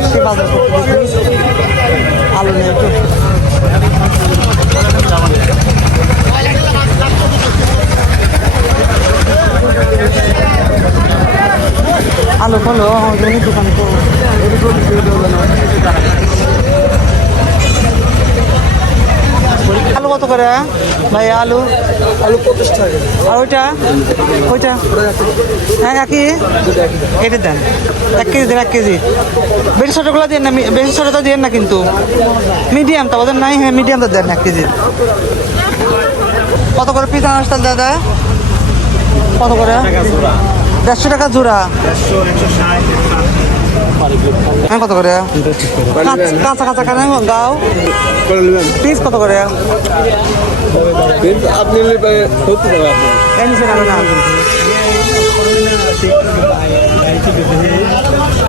আসছি বাজার করতে দেখি আলু নিয়ে একটু। আলু ফলো আমাদের দোকান তো আলু কত করে ভাই? আলু 50 টাকা। আর ওইটা ওইটা হ্যাঁ একই এটা দেন 1 কেজি দেন 1 কেজি। বেশি ছোটোগুলো দেন না, বেশি ছোটোটা দেন না কিন্তু মিডিয়াম তো ওদের নাই। হ্যাঁ মিডিয়ামটা দেন 1 কেজি। কত করে পিস আনার দাদা? কত করে? 150 টাকা জোড়া। হ্যাঁ কত করে? কাঁচা কাঁচা কেন গাও পিস কত করে? আপনি 70 টাকা। নিচে নামে না।